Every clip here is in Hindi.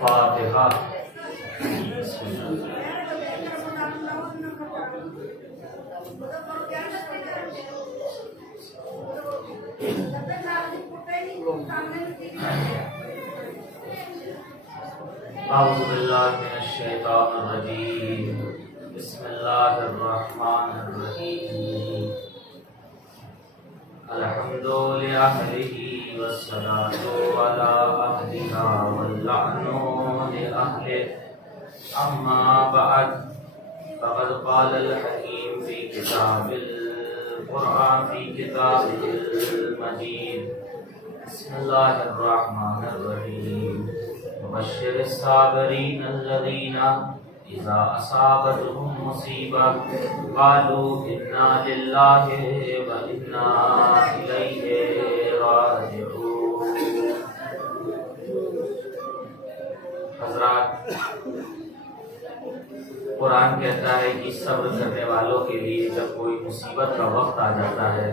फातिहा। अऊज़ु बिल्लाहि मिनश शैतानिर रजीम। बिस्मिल्लाहिर रहमानिर रहीम। अल्हम्दुलिल्लाहि वस्सलातु अला अहलिहा वल्लअनु लिअहलिहि अम्मा बअद फ़क़द क़ालल हकीम फ़ी किताबिल क़ुरआन फ़ी किताबिल मजीद। बिस्मिल्लाहिर रहमानिर रहीम। वबश्शिरिस साबिरीन अल्लज़ीना इज़ा असाबतहुम मुसीबह क़ालू इन्ना लिल्लाहि व इन्ना इलैहि राजिऊन। हज़रात, कुरान कहता है कि सब्र करने वालों के लिए जब कोई मुसीबत का वक्त आ जाता है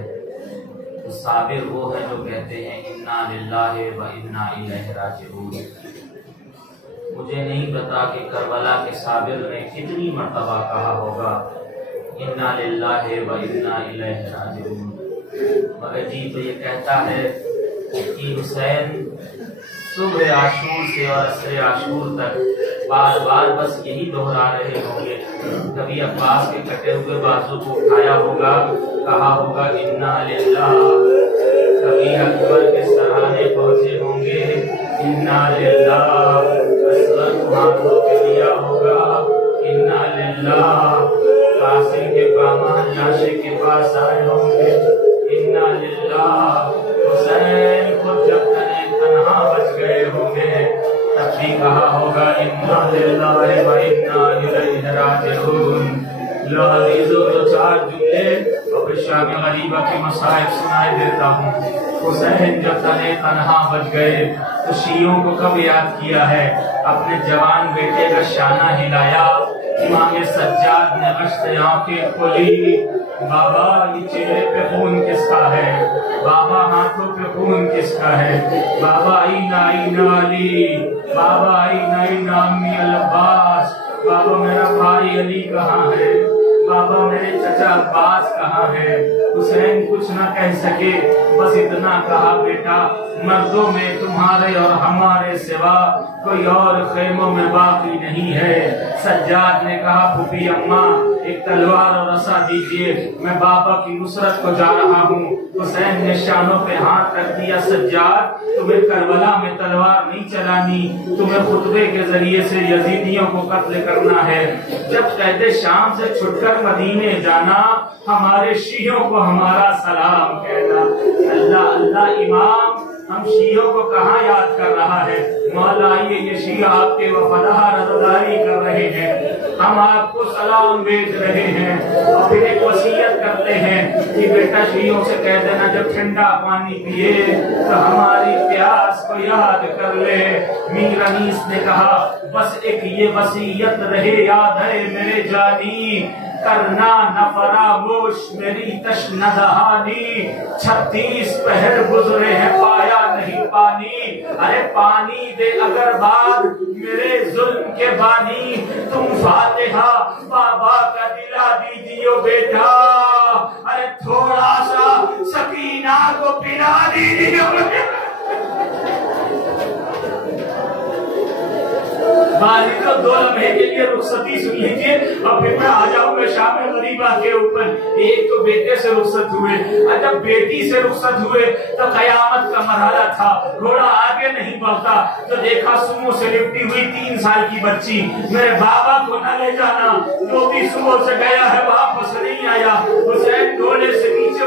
तो साबिर वो है जो कहते हैं इन्ना लिल्लाहि व इन्ना इलैहि राजिऊन। मुझे नहीं पता कि करबला के साबिर ने कितनी मर्तबा कहा होगा इन्ना लिल्लाहि व इन्ना इलैहि राजिऊन, मगर जी तो ये कहता है कि हुसैन सुबह आशूर से और असर आशूर तक बार बार बस यही दोहरा रहे होंगे। कभी अब्बास के कटे हुए बाजू को उठाया होगा, कहा होगा इन्ना लिल्लाह। कभी अकबर के सराहने पहुंचे होंगे इन्ना लिल्लाह। असलत हाथों के लिया होगा इन्ना लिल्लाह। कासिम के पामान लाशे के पास आए होंगे इन्ना लिल्लाह। हुसैन खुद जब तन्हा बच गए होंगे तब भी कहा होगा इन्ना लिल्लाहि व इन्ना इलैहि राजिऊन। लो अज़ीज़ों, तो चार जुमले और शाम गरीबा के मसाइब सुनाई देता हूँ। हुसैन जब तन्हा बच गए तो शियों को कब याद किया है? अपने जवान बेटे का शाना हिलाया। इमाम सज्जाद ने मस्त आंखें खोली। बाबा, ये चेहरे पे खून किसका है? बाबा, हाथों पे खून किसका है? बाबा, आईना अली। बाबा, आईना अम्मी अल अब्बास। बाबा, मेरा भाई अली कहाँ है? बाबा, मेरे चचा अब्बास कहाँ है? हुसैन कुछ ना कह सके, बस इतना कहा बेटा, मर्दों में तुम्हारे और हमारे सिवा कोई और खेमों में बाकी नहीं है। सज्जाद ने कहा फूफी अम्मा, एक तलवार और रसा दीजिए, मैं बाबा की नुसरत को जा रहा हूँ। हुसैन ने शानों पे हाथ रख दिया। सज्जाद, तुम्हें करबला में तलवार नहीं चलानी, तुम्हें खुतबे के जरिए से यजीदियों को कत्ल करना है। जब कैदे शाम से छुटकर मदीने जाना, हमारे शियों को हमारा सलाम कहना। अल्लाह अल्लाह इमाम, हम शियों को कहाँ याद कर रहा है? मौला, ये शिया आपके वफादार रज़ादारी कर रहे हैं, हम आपको सलाम भेज रहे हैं और फिर एक वसीयत करते हैं कि बेटा शियों से कह देना जब ठंडा पानी पिए तो हमारी प्यास को याद कर ले। मीर अनीस ने कहा बस एक ये वसीयत रहे याद है मेरे जानी, करना न फरामोश मेरी तशनदहानी। 36 पहर गुजरे हैं पाया नहीं पानी, अरे पानी दे अगर बाद मेरे जुल्म के बानी। तुम फातिहा बाबा का दिला दीजियो बेटा, अरे थोड़ा सा सकीना को पिला दीजियो। बारी तो 2 लम्हे के लिए रुखसती सुन लीजिए और फिर मैं आ जाऊंगा शाम गरीबा के ऊपर। एक तो बेटे से रुखसत हुए, और जब बेटी से रुखसत हुए तो कयामत का मरहला था, घोड़ा आगे नहीं बढ़ता। तो देखा सुमो से लिपटी हुई 3 साल की बच्ची, मेरे बाबा को न ले जाना, जो भी सुमो से गया है वापस नहीं आया। हुसैन घोड़े से नीचे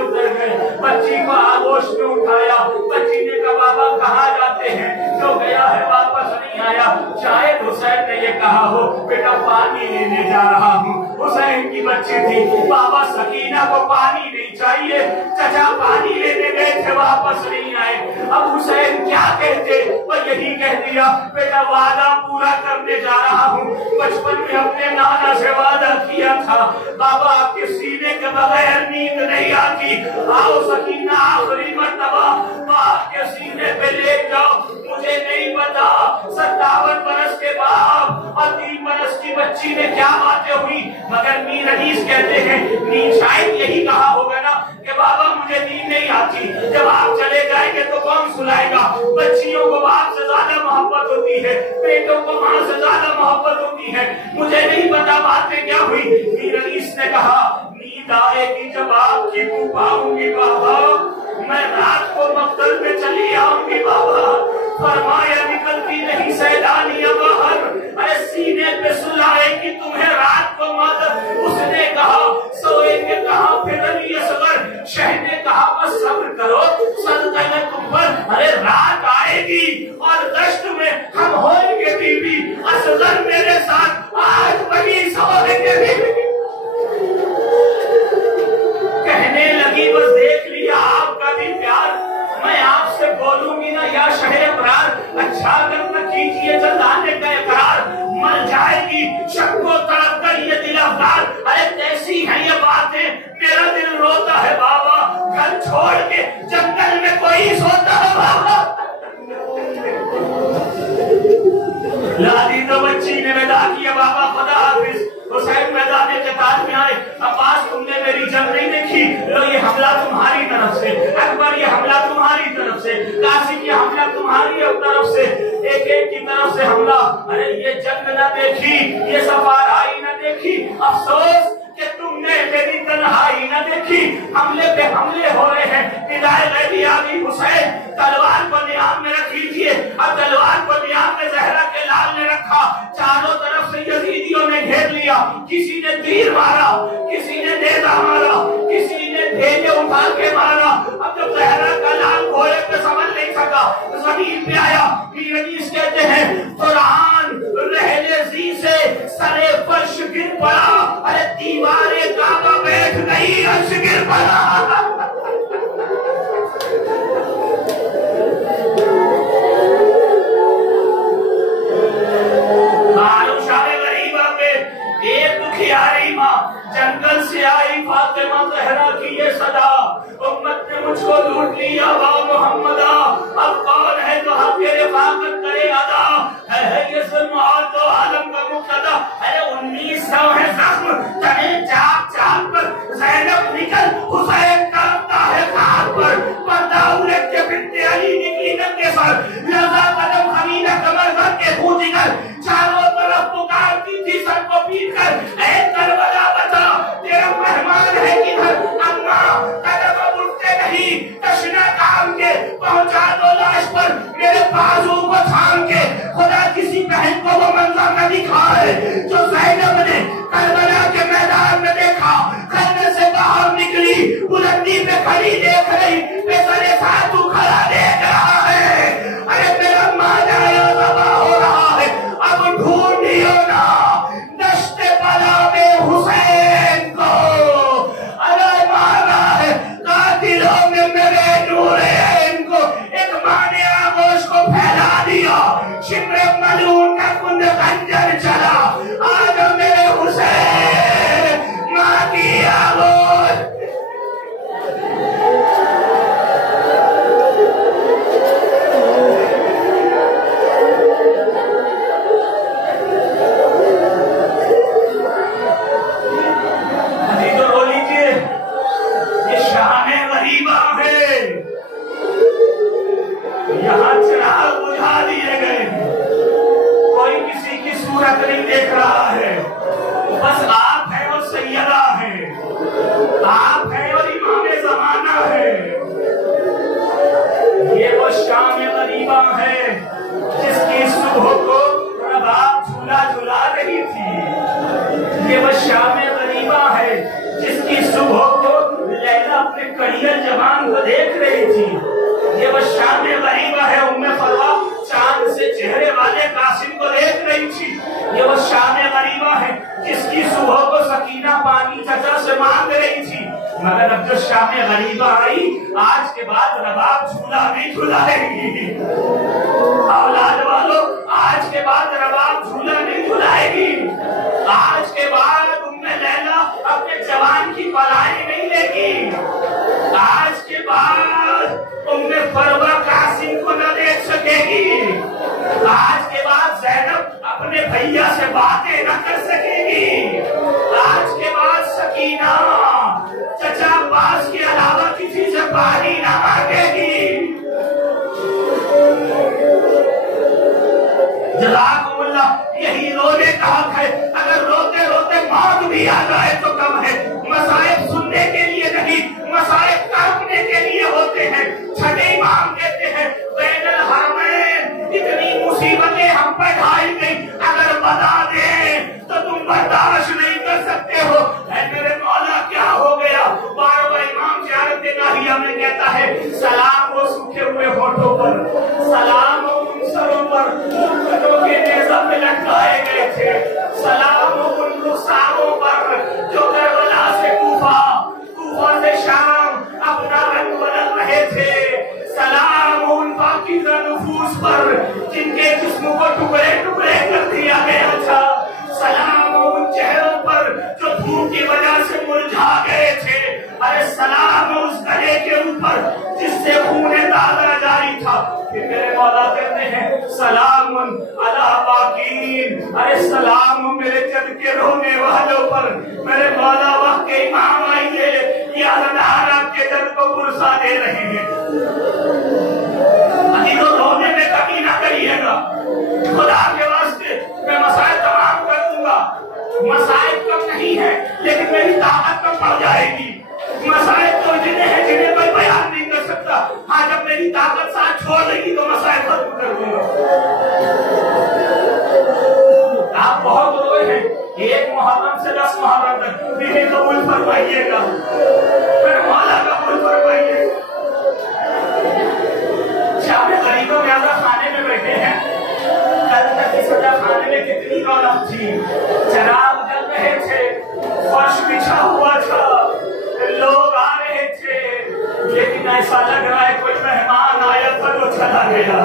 बच्ची को आगोश में उठाया। बच्ची ने कहा बाबा कहाँ जाते हैं? जो गया है वापस नहीं आया। शायद हुसैन ने ये कहा हो बेटा पानी लेने जा रहा हूँ। हुसैन की बच्ची थी, बाबा सकीना को पानी नहीं चाहिए, चचा पानी लेने गए थे वापस नहीं आए। अब हुसैन क्या कहते? वो यही कह दिया बेटा वादा पूरा करने जा रहा हूँ। बचपन में अपने नाना से वादा किया था बाबा आपके सीने के बगैर नींद नहीं आती, आओ सकीना आखिरी मर्तबा आपके सीने पे ले जाओ। मुझे नहीं पता 57 बरस के बाद और 3 बरस की बच्ची में क्या बातें हुई, मगर मीर अनीस कहते हैं नींद शायद यही कहा होगा ना कि बाबा मुझे नींद नहीं आती, जब आप चले जाएंगे तो कौन सुलाएगा? बच्चियों को बाप से ज्यादा मोहब्बत होती है, बेटों को माँ से ज्यादा मोहब्बत होती है। मुझे नहीं पता बातें क्या हुई। मीर अनीस ने कहा नींद आएगी जब आपकी मुँह पाऊंगी बाबा, मैं रात को मक्तल में चली आऊंगी बाबा। फरमाया निकलती नहीं सैलानियां बाहर, अरे सीने पे सुलाएगी तुम्हें रात को मत। उसने कहा सोएंगे कहाँ फिर अली असगर? शह ने कहा बस सब्र करो, सदका है तुम पर, अरे रात आएगी और दश्त में हम होंगे बीवी, असगर मेरे साथ आज वही सोएंगे बीवी। कहने लगी बस देख लिया आपका भी प्यार, मैं आपसे बोलूंगी ना या शहर प्रार, अच्छा करना कीजिए जल्दाने का इकरार, मर जाएगी शक्को तड़प कर ये दिल अफगार। अरे कैसी है ये बातें, मेरा दिल रोता है बाबा, घर छोड़ के जंगल में कोई सोता है बाबा। लादी तो बच्ची ने विदा किया बाबा खुदा हाफिज। हुसैन मैदान क़िताल में आए, अब्बास तुमने मेरी जंग नहीं देखी, लो ये हमला तुम्हारी तरफ से, अकबर ये हमला तुम्हारी तरफ से, कासिम ये हमला तुम्हारी तरफ से, एक एक की तरफ से हमला। अरे ये जंग न देखी, ये सफाराई न देखी, अफसोस कि तुमने मेरी तन्हाई न देखी। हमले पे हमले हो रहे हैं, विदाई गैबी आगी हुसैन, तलवार को नियाम में रख लीजिए। अब तलवार को नियाम में ज़हरा के लाल ने रखा, चारों तरफ से यजीदियों ने घेर लिया, किसी ने तीर मारा, किसी ने नेज़ा मारा, किसी ने ढेले उठा के मारा। अब जब ज़हरा का लाल घोड़े पे समझ नहीं सका, जमीन पे आया। मीर अनीस कहते हैं कुरान रहलेज़ी से सरे फर्श गिर पड़ा, अरे दीवारे काबा बैठ गई, अर्श गिर पड़ा। एक दुखियारी माँ जंगल से आई, फातिमा ज़हरा की ये सदा, उम्मत ने मुझको लूट लिया वा मोहम्मदा, अब कौन है जो हम तेरे फाकत करे अदा, है ये जुल्म और दो आलम का मुक्तदा। अरे 1900 है जख्म तने चाक चाक पर, ज़ैनब निकल हुसैन करता है खाक पर, पर्दा उलट के बिन्ते अली निकली नंगे सर, लगा कदम खमीना कमर भर के पूजी कर, चारों तरफ पुकारती थी सबको पीट कर, ऐ करबला बता तेरा मेहमान है किधर, अम्मा कदम उठते नहीं, तशना काम के पहुंचा दो लाश पर, मेरे बाजू को थाम के, खुदा किसी बहन को वो मंजर न दिखाए जो ज़ैनब ने करबला के मैदान में देखा। खंदे से बाहर निकली, बुलंदी पे खड़ी देख रही, बेसरे साथ तू खड़ा देख रहा है, अरे मेरा माना ज़बा हो रहा है, अब ढूंढियो ना दश्ते बला में हुसैन को, अरे मारा है कातिलों ने मेरे नूरे इनको, एक माने आगोश को फैला दिया, शिमरे मलून का कुंद खंजर चला, आज मेरे हुसैन माँ की आगोश। कहियल जवान को देख रही थी। ये वो शाम गरीबा है उम्मे फरवा चांद से चेहरे वाले कासिम को देख रही थी। ये वो शाम गरीबा है जिसकी सुबह को सकीना पानी चचा से मांग रही थी। मगर अब जो शाम गरीबा आई, आज के बाद रबाब झूला नहीं झुलाएगी। औलाद वालों, आज के बाद रबाब झूला नहीं झुलाएगी। आज के बाद उम्मे लैला अपने जवान की पलाई नहीं लेगी। आज के बाद उम्मे फरवा कासिम को न देख सकेगी। आज के बाद ज़ैनब अपने भैया से बातें न कर सकेगी। आज के बाद सकीना चचा अब्बास के अलावा किसी से पानी न मांगेगी। जज़ाकुमुल्लाह, यही रोने का हक है। अगर रोते रोते मौत भी आ जाए तो कम है। मसाइब सुनने के लिए नहीं, मसाइब काटने के लिए होते हैं। छठे इमाम कहते हैं बैनल हरमैन इतनी मुसीबतें हम पर ढाई गई, अगर बता दे तो तुम बर्दाश्त नहीं कर सकते हो। मेरे मौला क्या हो गया? बार बार इमाम ज़ियारत नाहिया में कहता है सलाम वो सूखे हुए होठों पर, सलाम उन सरों पर जो के नेज़ा पे लटकाए गए थे, सलाम उन रुखसारों पर जो करबला से कूफा, कूफा से शाम अपना रंग बदल रहे थे, सलाम उन पाकीज़ा नुफूस पर जिनके जिस्म को टुकड़े टुकड़े कर दिया गया था, सलाम उन चेहरों पर जो धूप की वजह से मुरझा गए थे, अरे सलाम उस गले के ऊपर जिससे खून ताज़ा जारी था। फिर मेरे मौला कहते हैं सलाम अला बाकीन, अरे सलाम मेरे जद के रोने वालों पर। मेरे मौला वह के इमाम आइए, या आपके जद को पुरसा दे रहे हैं। अभी तो रोने में कमी ना करिएगा, खुदा के वास्ते मैं मसाइल तमाम कर दूंगा। मसाइल कम नहीं है लेकिन मेरी ताकत कम पड़ जाएगी। मसाइल तो जिन्हें हैं जिन्हें कोई बयान नहीं कर सकता। हाँ, जब मेरी ताकत साथ छोड़ देगी तो मसाइल खत्म कर दूंगा। आप बहुत रोए हैं, 1 मुहर्रम से 10 मुहर्रम तक मेरी कबूल फरमाइएगा, मेरे मौला कबूल फरमाइए। शाम गरीबों में आजा खाने में बैठे हैं, कल तक की सजा खाने में कितनी रौनक थी। चराग जल रहे थे, फर्श बिछा हुआ था, लोग आ रहे थे, लेकिन ऐसा लग रहा है कोई मेहमान आया पर वो चला गया।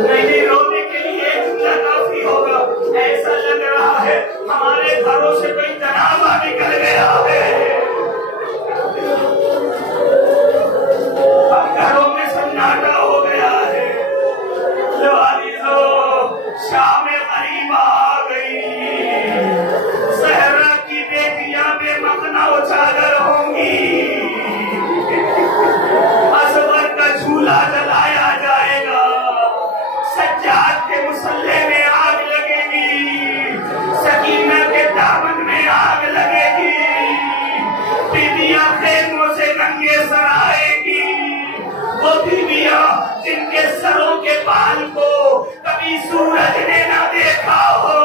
नहीं, रोने के लिए एक जुमला काफी होगा। ऐसा लग रहा है हमारे घरों से कोई जनाजा निकल गया है। अब घरों में सन्नाटा हो गया है। शाम गरीबा आ गई, सहरा की बेटियां बेमखना उजागर होंगी, असवर का झूला जलाया जाएगा, सज्जाद के मुसल्ले में आग लगेगी, सकीना के दामन में आग लगेगी, बीबियां खेमों से नंगे सर आएगी। वो बीबियां जिनके सरों के बाल को कभी सूरज ने ना देखा हो,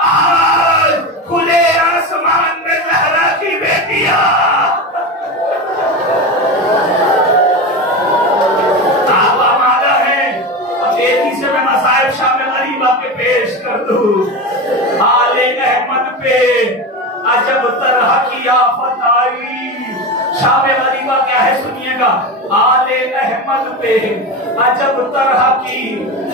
आज खुले आसमान में ज़हरा की बेटियां आप आमादा है। अब तेजी से मैं मसाइब शामिल गरीबा पे पेश कर दूं। आले अहमद पे अजब तरह की आफत आई। शाम गरीबा क्या है सुनिएगा। आले अहमद पे अजब तरह की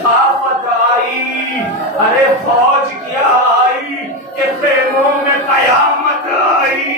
आफत आई, अरे फौज क्या आई कि खेमों में कयामत आई।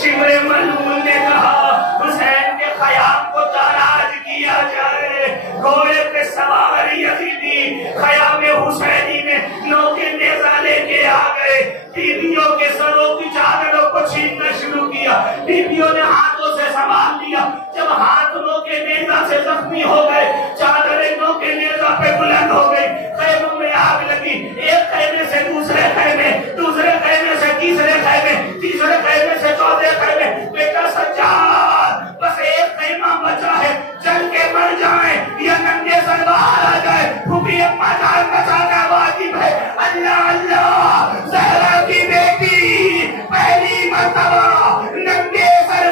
शिमरे मलूल ने कहा हुसैन के खयाम को ताराज किया जाए। घोड़े पे सवार यजीदी खयाम हुसैनी में नौके नेज़ा लेके आ गए। बीबियों के सरों की चादरों को छीनना शुरू किया। बीबियों ने हाथों से संभाल लिया। जब हाथ नौके नेज़ा से जख्मी हो गए, चादरें नौके नेज़ा पे बुलंद हो गई, खैमों में आग लगी। एक खैमे से दूसरे खैमे, दूसरे खैमे से तीसरे खैमे, तीसरे खैमे से चौथे खैमे। बेटा सज्जाद, बस एक खैमा बचा है, चल के मर जाए या नंगे सर बाहर आ जाए। फूफी अम्मा जान बचाना वाजिब है। अल्लाह अल्लाह, ज़हरा की बेटी पहली मर्तबा नंगे सर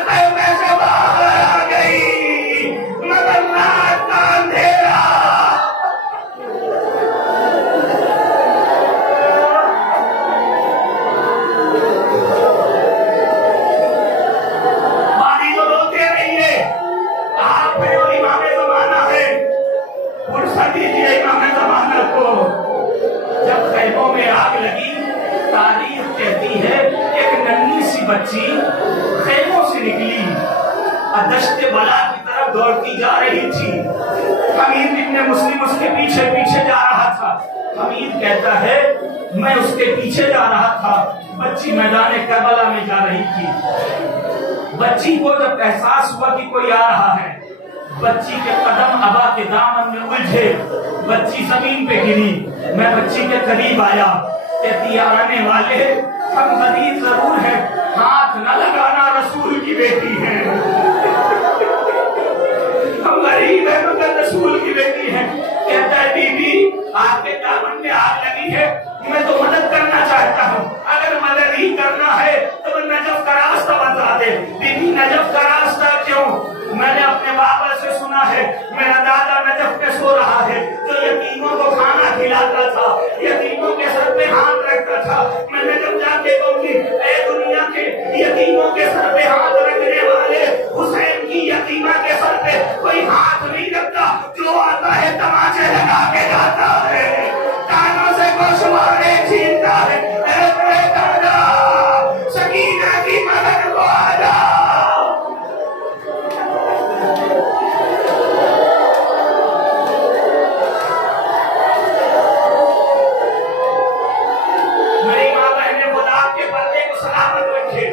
और दश्ते बला की तरफ दौड़ती जा रही थी। हमीद इब्ने मुस्लिम उसके पीछे पीछे जा रहा था। हमीद कहता है मैं उसके पीछे जा रहा था, बच्ची मैदान करबला में जा रही थी। बच्ची को जब एहसास हुआ कि कोई आ रहा है, बच्ची के कदम अबा के दामन में उलझे, बच्ची जमीन पे गिरी। मैं बच्ची के करीब आया, कहती आने वाले हम गरीब जरूर है, हाथ न लगाना, रसूल की बेटी है। हम गरीब है मगर रसूल की बेटी है। कहता है बीबी आपके दामन में आग लगी है, मैं तो मदद करना चाहता हूँ, अगर मदद ही करना है तो नजफ का रास्ता बता दे। बीबी नजफ का रास्ता क्यों? मैंने अपने बाबा से सुना है मेरा दादा नजफ में सो रहा है, जो यतीमों को खाना खिलाता था, यतीमों के सर पे हाथ रखता था। मैं नजफ जाके कहूंगी ऐ दुनिया के यतीमों के सर पे हाथ रखने वाले, हुसैन की यतीमा के सर पे कोई हाथ नहीं रखता, जो आता है तमाचे लगा के जाता है, कानों से गोशवारे छीनता है। दादा सकीना की मदद को आ जाओ। मेरी माँ बहने बोला आपके पर्दे को सलामत रखे।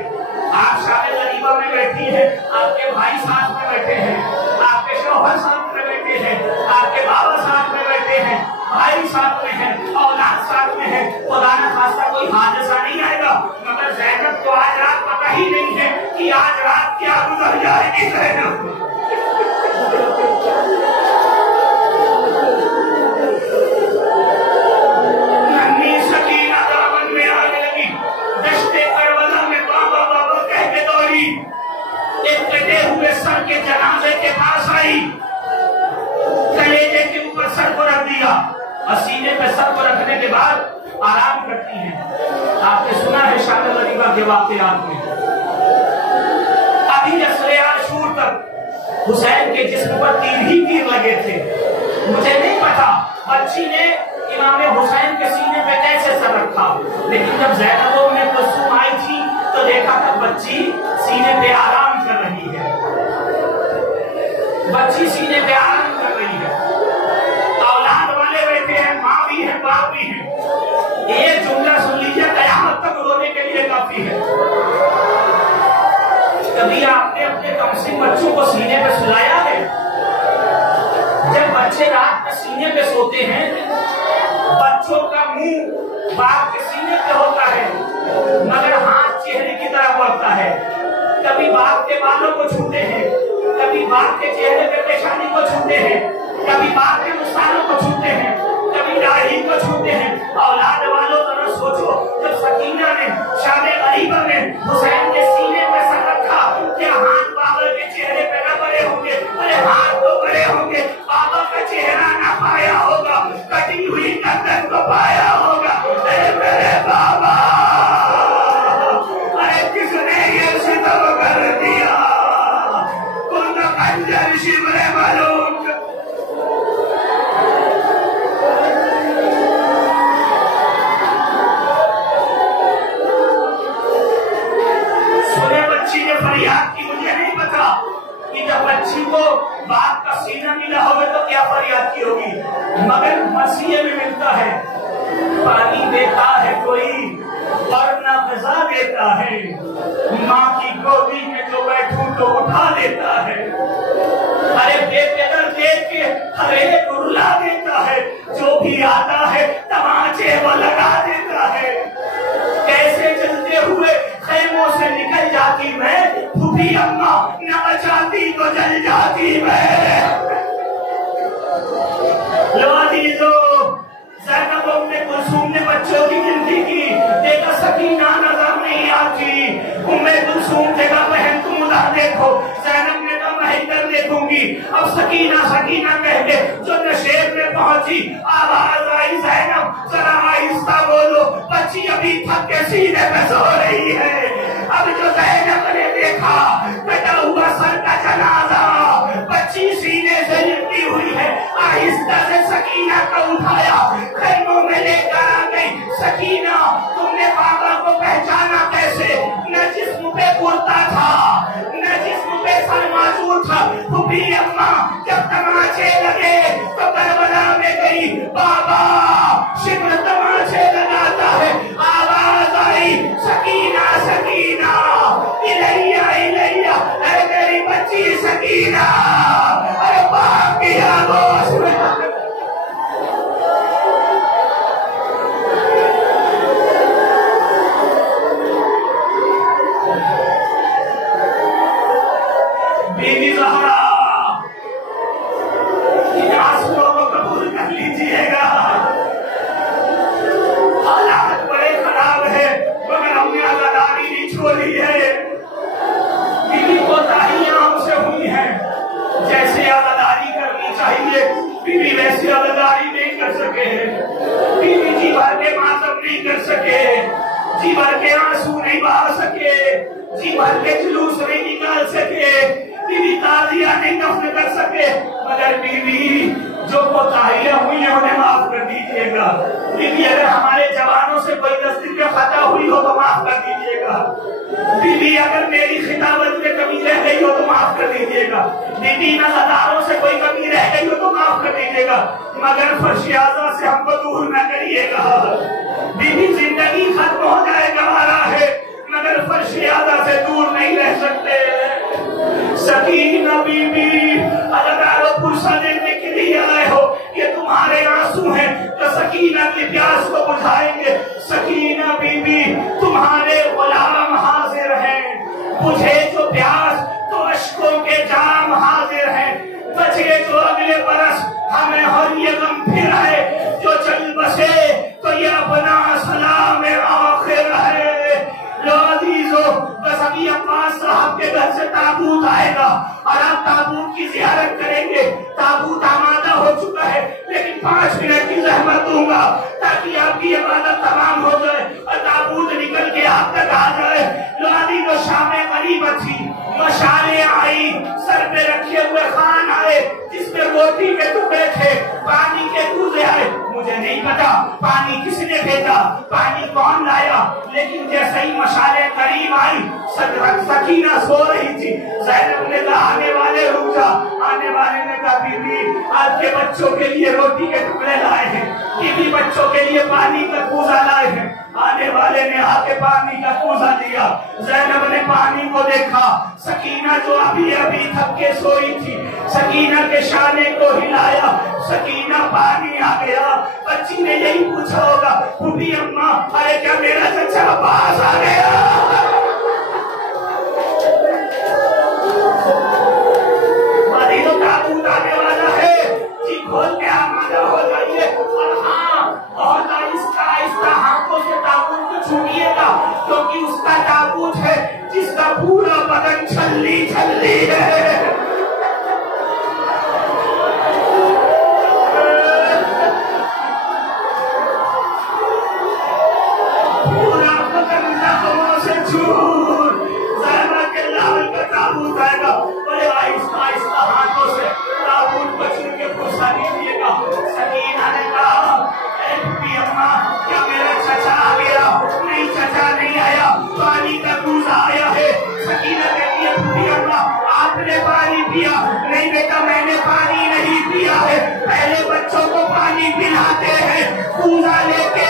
आप शादी गरीबा में बैठी हैं, आपके भाई साथ में बैठे हैं, आपके शौहर साथ में बैठे हैं, आपके बाबा साथ में बैठे हैं, भाई साथ में है, औलाद साथ में है। खुदा न खास्ता कोई हादसा नहीं आएगा, मगर ज़ैनब को आज रात पता ही नहीं है कि आज रात क्या गुजर जाएगी। ज़ैनब नन्ही सकीना दामन में आने लगी, दश्ते करबला में बाबा बाबा कह के दौड़ी, एक कटे हुए सर के जनाजे के पास आई, कलेजे के ऊपर सर को रख दिया और सीने पे सर को रखने के बाद आराम करती हैं। आपने सुना है शादी गरीबा के वाक़यात में, अभी असरे आशूर तक हुसैन के जिस्म पर तीर ही तीर लगे थे। मुझे नहीं पता बच्ची ने इमाम हुसैन के सीने पे कैसे सर रखा, लेकिन जब ज़ैनब में कुलसूम आई थी तो देखा था बच्ची सीने पे आराम कर रही है, बच्ची सीने पे आराम कर रही है। औलाद वाले बैठे हैं, माँ भी है, बाप भी है। ये जुमला सुन लीजिए, कयामत तक रोने के लिए काफी है। कभी आपने अपने कमसिन बच्चों को सीने पे सुलाया है? जब बच्चे रात में सीने पे सोते हैं, बच्चों का मुंह बाप के सीने पे होता है, मगर हाथ चेहरे की तरफ बढ़ता है। कभी बाप के बालों को छूते हैं, कभी बाप के चेहरे पे पेशानी को छूते हैं, कभी बाप के मुस्कानों को छूते हैं, कभी दाढ़ी को छूते हैं। औलाद वालों जरा सोचो, जब सकीना ने शादी गरीबा में हुसैन के सीने पे सर रखा, क्या हाथ बाबा के चेहरे पे न बड़े होंगे? अरे हाथ तो बड़े होंगे, बाबा का चेहरा ना पाया होगा, कटी हुई गर्दन को पाया होगा। मेरे बाबा, अरे किसने ये सितम कर दिया? कुल कंजर शिवरे मलूक। फरियाद की मुझे नहीं पता कि जब बच्ची को बाप का सीना मिला होगा तो क्या फरियाद की होगी, मगर मसीहे में मिलता है। पानी देता है कोई वरना ग़िज़ा देता है, माँ की गोदी में जो बैठूं तो उठा देता है। अरे बेकदर देख के हर एक रुला देता है, जो भी आता है तमाचे वो लगा देता है। कैसे चलते हुए खेमों से निकल जाती मैं, फूफी अम्मा न बचाती तो जल जाती मैं। ज़ैनब उम्मे कुलसूम ने बच्चों की गिनती की, देखा सकीना नजर नहीं आती। उम्मे कुलसूम देखा बहन तुम उधर देखो, ज़ैनब ने कहा मैं इधर देखूंगी। अब सकीना सकीना कह के जो नशेब में पहुंची, आवाज आई ज़ैनब जरा आहिस्ता बोलो, बच्ची अभी थक के सीने पे सो रही है। अब जो ज़ैनब ने देखा कटा हुआ सर का जनाजा, बच्ची सीने से लिपटी हुई है, आहिस्ता से सकीना को उठाया, खैमों में लेकर आ गई। सकीना तुमने बाबा को पहचाना कैसे? न जिस्म पे कुर्ता था, न जिस्म पे सलमान फूफी अम्मा जब तमाचे लगे तो करबला में गई, बाबा शिमर तमाचे लगाता है, आवाज आई सकीना सकीना इलैया इलैया, अरे मेरी बच्ची सकीना, अरे बाप की आगोश में बीवी ज़हरा, इन आंसुओं को कबूल कर लीजिएगा। हालात बड़े खराब है मगर हमने आज़ादारी नहीं छोड़ी है। बीवी कोताहियां हमसे हुई हैं, जैसे आज़ादारी करनी चाहिए बीवी वैसे आज़ादारी नहीं कर सके। बीवी जी भर के मातम नहीं कर सके, जी भर के आंसू नहीं बहा सके, जी भर के जुलूस नहीं निकाल सके, बीवी ताजिया नहीं दफन कर सके, मगर बीवी जो कोताहियां हुई है उन्हें माफ कर दीजिएगा। बीवी अगर हमारे जवानों से कोई तस्दीक में खता हुई हो तो माफ कर दीजिएगा। बीवी अगर मेरी खिताबत में कमी रह गई हो तो माफ कर दीजिएगा। बीवी नज़ारों से कोई कमी रह गई हो तो माफ कर दीजिएगा, मगर फर्शियाजा से हमको दूर न करिएगा। बीवी जिंदगी खत्म हो जाए गवारा है, मगर फर्शियाजा से दूर नहीं रह सकते। सकीना बीबी अल्लाह पुरसा देने के लिए आए हो, ये तुम्हारे आंसू हैं तो सकीना की प्यास को बुझाएंगे। सकीना बीबी तुम्हारे गुलाम हाजिर हैं, बुझे जो प्यास तो अश्कों के जाम हाजिर हैं। बचे जो अगले बरस हमें हर ये गम फिर है, जो चल बसे तो ये अपना सलाम आखिर है। लो अजीजो, बस अभी अब्बास साहब के घर से ताबूत आएगा और आप ताबूत की ज़ियारत करेंगे। ताबूत आमादा हो चुका है, लेकिन 5 मिनट की ज़हमत दूंगा ताकि आपकी इबादत तमाम हो जाए और ताबूत निकल के आप तक आ जाए। लो अजीजो, शामे गरीबत थी, मशाले आई, सर पे रखे हुए खान आए जिसमें रोटी के टुकड़े थे, पानी के कूजे आए। मुझे नहीं पता पानी किसने भेजा, पानी कौन लाया, लेकिन जैसे ही मशाले करीब आई सकीना सो रही थी। ज़ैनब ने कहा आने वाले रुक जा। आने वाले ने कहा बीबी आपके बच्चों के लिए रोटी के टुकड़े लाए हैं, बीबी बच्चों के लिए पानी का कूजा लाए हैं। आने वाले ने आके पानी का कूजा दिया। ज़ैनब ने पानी को देखा, सकीना जो अभी अभी थक के सोई थी, सकीना के शाने को हिलाया, सकीना पानी आ गया। बच्ची ने यही पूछा होगा, फूफी अम्मा अरे क्या मेरा चचा पास आ गया? तो ताबूत आने वाला है, जी खोल के आमादा हो जाइए। और हाँ, बहुत आहिस्ता आहिस्ता हाथों से ताबूत को छूटिएगा, क्योंकि उसका ताबूत है जिसका पूरा बदन छल्ली छल्ली है। पूरा बदन जख्मों से चूर, ज़हरा के लाल का ताबूत आएगा। बड़े आहिस्ता आहिस्ता हाथों से ताबूत को छू के पुरसा दीजिएगा। सकीना ने कहा, फूफी अम्मा क्या मेरा चचा आ गया? नहीं, चचा नहीं आया, पानी का कूजा आया है। सकीना कहती है, फूफी अम्मा आपने पानी पिया? नहीं बेटा, मैंने पानी नहीं पिया है, पहले बच्चों को पानी पिलाते हैं। कूजा लेके